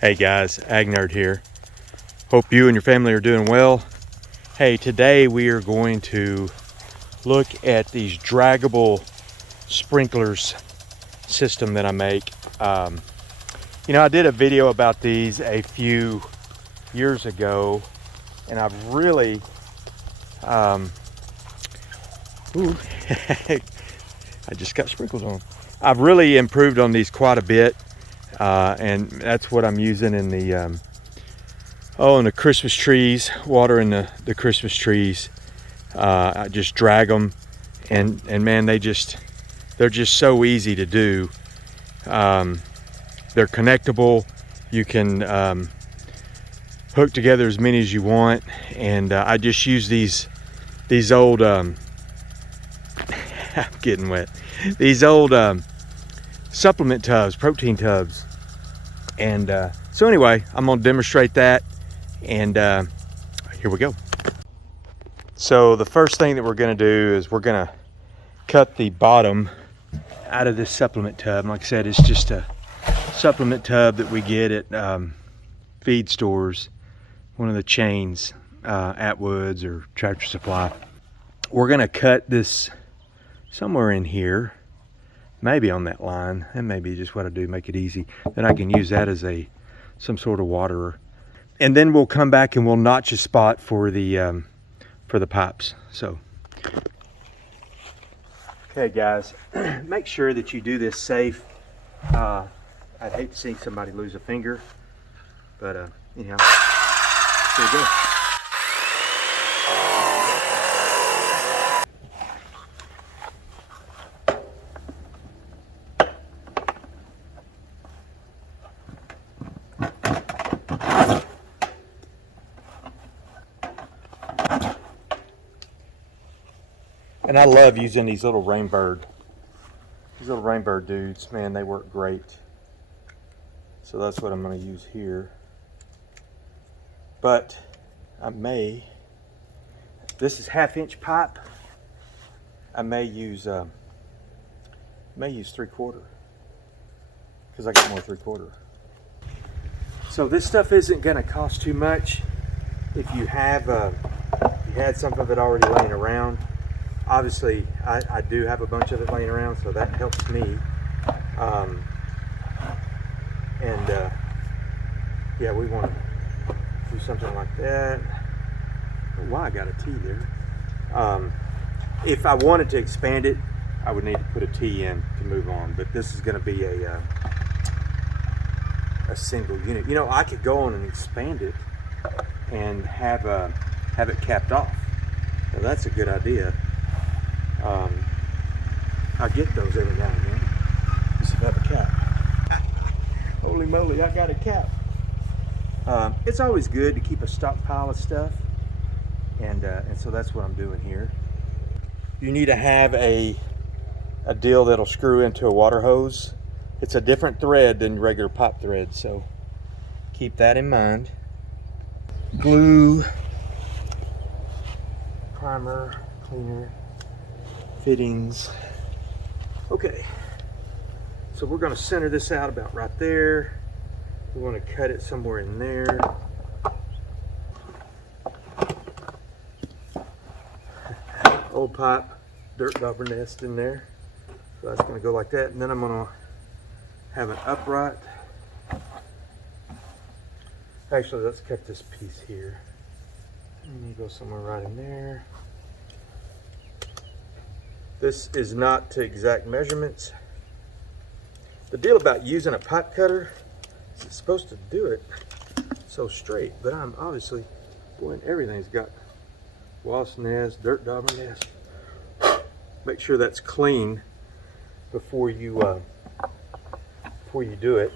Hey guys, Agnerd here. Hope you and your family are doing well. Hey, today we are going to look at these draggable sprinklers system that I make. I did a video about these a few years ago, and I've really, ooh, I just got sprinkles on. I've really improved on these quite a bit, and that's what I'm using in the in the Christmas trees, watering the Christmas trees. I just drag them, and man, they're just so easy to do. They're connectable. You can hook together as many as you want, and I just use these old I'm getting wet. These old supplement tubs, protein tubs, and so anyway, I'm gonna demonstrate that, and here we go. So the first thing that we're gonna do is we're gonna cut the bottom out of this supplement tub. And like I said, it's just a supplement tub that we get at feed stores, one of the chains, Atwoods or Tractor Supply. We're gonna cut this somewhere in here, maybe on that line, and maybe just what I do, make it easy. Then I can use that as some sort of waterer. And then we'll come back and we'll notch a spot for the pipes. So, okay guys, make sure that you do this safe. I'd hate to see somebody lose a finger, but anyhow, here we go. And I love using these little Rainbird dudes. Man, they work great. So that's what I'm going to use here. But this is 1/2-inch pipe. I may use 3/4, because I got more 3/4. So this stuff isn't going to cost too much if you had some of it already laying around. Obviously, I do have a bunch of it laying around, so that helps me. Yeah, we want to do something like that. I don't know why I got a T there. If I wanted to expand it, I would need to put a T in to move on. But this is going to be a single unit. You know, I could go on and expand it and have it capped off. So that's a good idea. I get those every now and then. Let's see if I have a cap. Holy moly, I got a cap. It's always good to keep a stockpile of stuff, and so that's what I'm doing here. You need to have a deal that'll screw into a water hose. It's a different thread than regular pipe thread, so keep that in mind. Glue, primer, cleaner, fittings. Okay, so we're going to center this out about right there. We want to cut it somewhere in there. Old pipe, dirt dauber nest in there. So that's going to go like that, and then I'm going to have an upright. Actually, let's cut this piece here. I'm going to go somewhere right in there. This is not to exact measurements. The deal about using a pipe cutter is it's supposed to do it so straight, but I'm obviously, boy, everything's got wasp nest, dirt dauber nest. Make sure that's clean before you do it,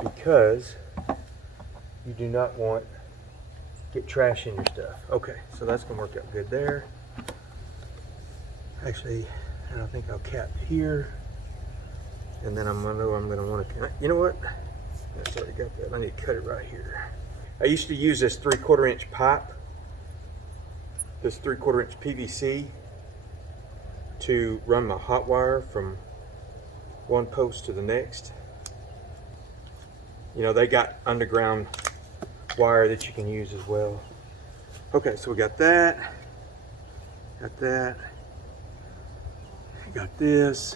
because you do not want to get trash in your stuff. Okay, so that's gonna work out good there. Actually, I think I'll cap here, and then I'm gonna want to. You know what? That's already got that. I need to cut it right here. I used to use this 3/4 inch pipe, this 3/4 inch PVC, to run my hot wire from one post to the next. You know, they got underground wire that you can use as well. Okay, so we got that. Got that. Got this.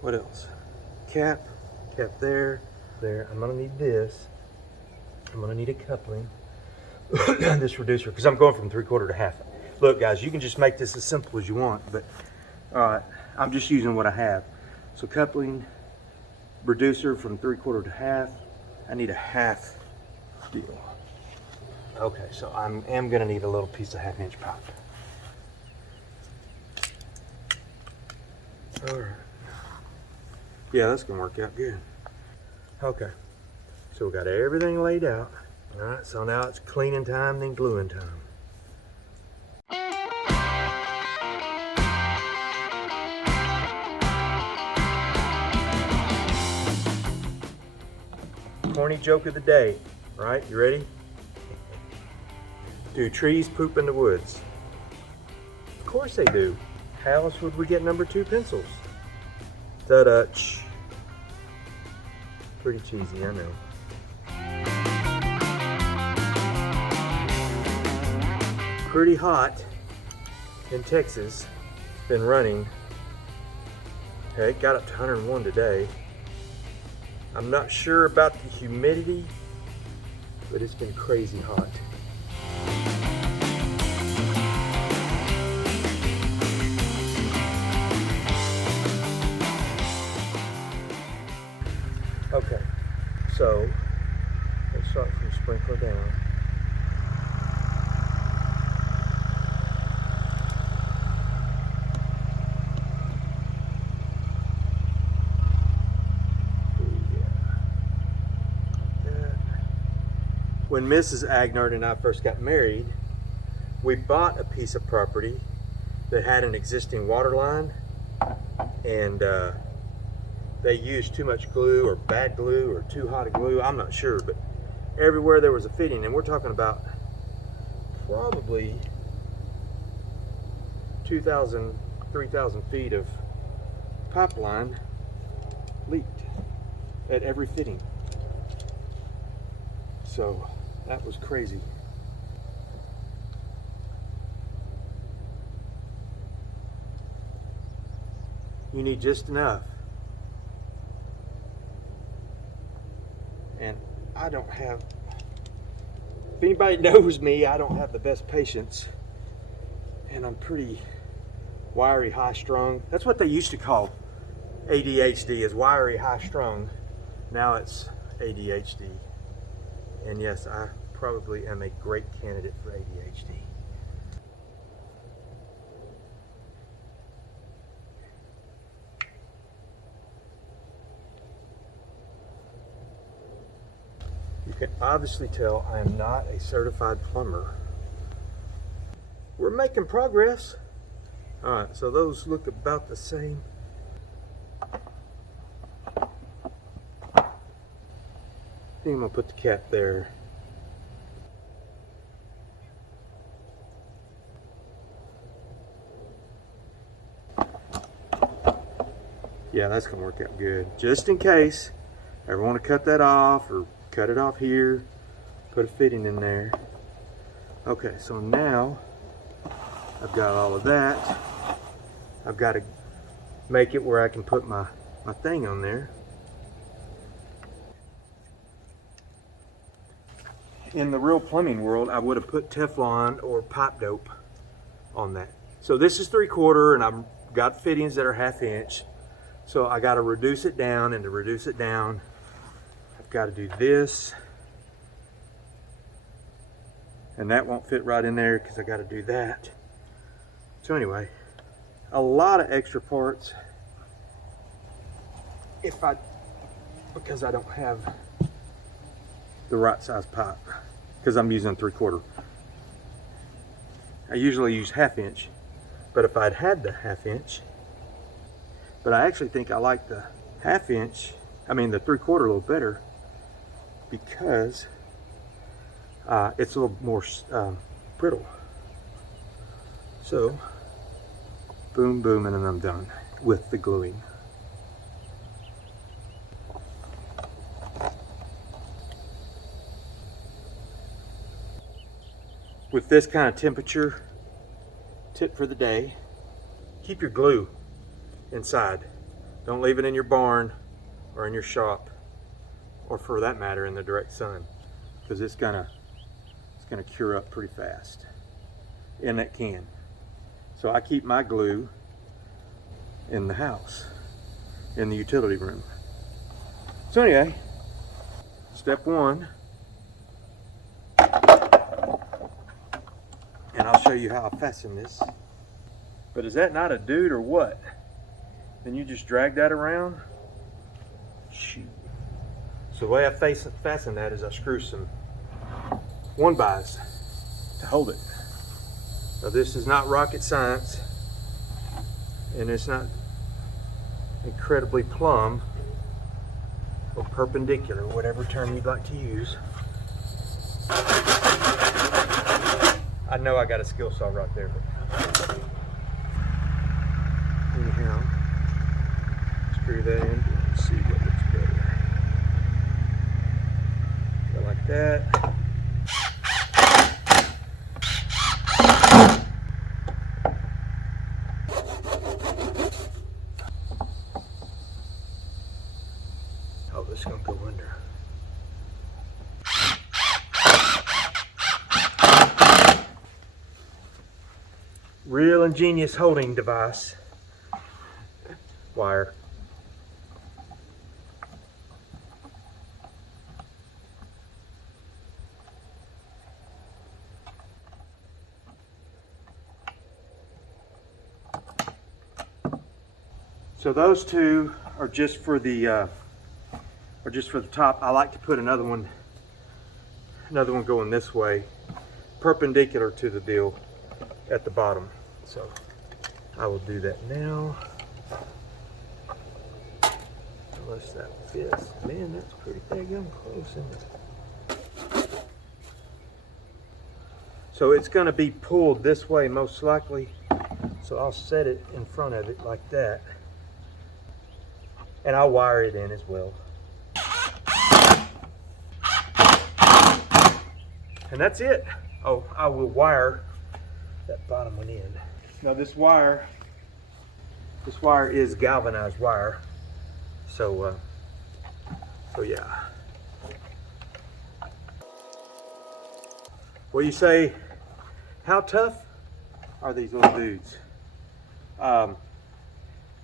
What else? Cap there. I'm gonna need this. I'm gonna need a coupling. This reducer, because I'm going from 3/4 to half. Look, guys, you can just make this as simple as you want, but I'm just using what I have. So coupling, reducer from 3/4 to half. I need a half deal. Okay, so I am gonna need a little piece of 1/2-inch pipe. All right. Yeah, that's gonna work out good. Okay, so we got everything laid out. All right, so now it's cleaning time, then gluing time. Corny joke of the day, right? You ready? Do trees poop in the woods? Of course they do. How else would we get number 2 pencils? Ta-da-ch. Pretty cheesy, I know. Pretty hot in Texas. It's been running. Okay, it got up to 101 today. I'm not sure about the humidity, but it's been crazy hot. Okay, so let's start from sprinkler down. When Mrs. Agnard and I first got married, we bought a piece of property that had an existing water line, and they used too much glue or bad glue or too hot a glue, I'm not sure, but everywhere there was a fitting, and we're talking about probably 2,000, 3,000 feet of pipeline leaked at every fitting. So that was crazy. You need just enough. And I don't have, if anybody knows me, I don't have the best patience. And I'm pretty wiry, high strung. That's what they used to call ADHD, is wiry, high strung. Now it's ADHD. And yes, I probably am a great candidate for ADHD. You can obviously tell I am not a certified plumber. We're making progress. All right, so those look about the same. I think I'm gonna put the cap there. Yeah, that's gonna work out good. Just in case I ever want to cut that off or cut it off here, put a fitting in there. Okay, so now I've got all of that. I've got to make it where I can put my thing on there. In the real plumbing world, I would have put Teflon or pipe dope on that. So this is 3/4, and I've got fittings that are 1/2 inch. So I got to reduce it down, and to reduce it down, I've got to do this. And that won't fit right in there because I got to do that. So anyway, a lot of extra parts because I don't have the right size pipe, because I'm using 3/4. I usually use 1/2 inch, but if I'd had the 1/2 inch, but I actually think I like the 1/2 inch, the 3/4 a little better, because it's a little more brittle. So boom, boom, and then I'm done with the gluing. with this kind of temperature, tip for the day, keep your glue inside. Don't leave it in your barn or in your shop, or for that matter in the direct sun, because it's gonna cure up pretty fast in that can. So I keep my glue in the house, in the utility room. So anyway, step one, and I'll show you how I fasten this. But is that not a dude or what? Then you just drag that around. Shoot. So the way I fasten that is I screw some 1-bys to hold it. Now this is not rocket science, and it's not incredibly plumb or perpendicular, whatever term you'd like to use. I know I got a skill saw right there, but anyhow, screw that in and see what looks better. Go like that. Oh, this is gonna go under. Real ingenious holding device. Wire. So those two are just for the top. I like to put another one going this way, perpendicular to the deal at the bottom. So I will do that now. Unless that fits. Man, that's pretty daggone close, isn't it? So it's going to be pulled this way most likely. So I'll set it in front of it like that. And I'll wire it in as well. And that's it. Oh, I will wire that bottom one in. Now this wire is galvanized wire. So yeah. Well, you say, how tough are these little dudes?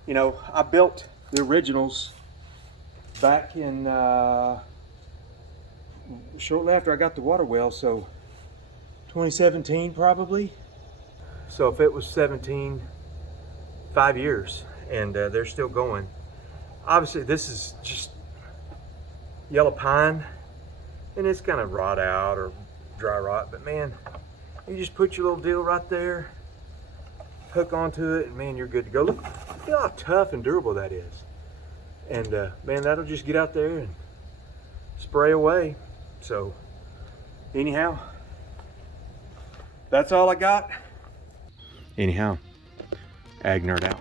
You know, I built the originals back in shortly after I got the water well, so 2017 probably. So if it was 17, 5 years, and they're still going. Obviously this is just yellow pine, and it's gonna rot out or dry rot, but man, you just put your little deal right there, hook onto it, and man, you're good to go. Look how tough and durable that is. And man, that'll just get out there and spray away. So anyhow, that's all I got. Anyhow, Ag Nerd out.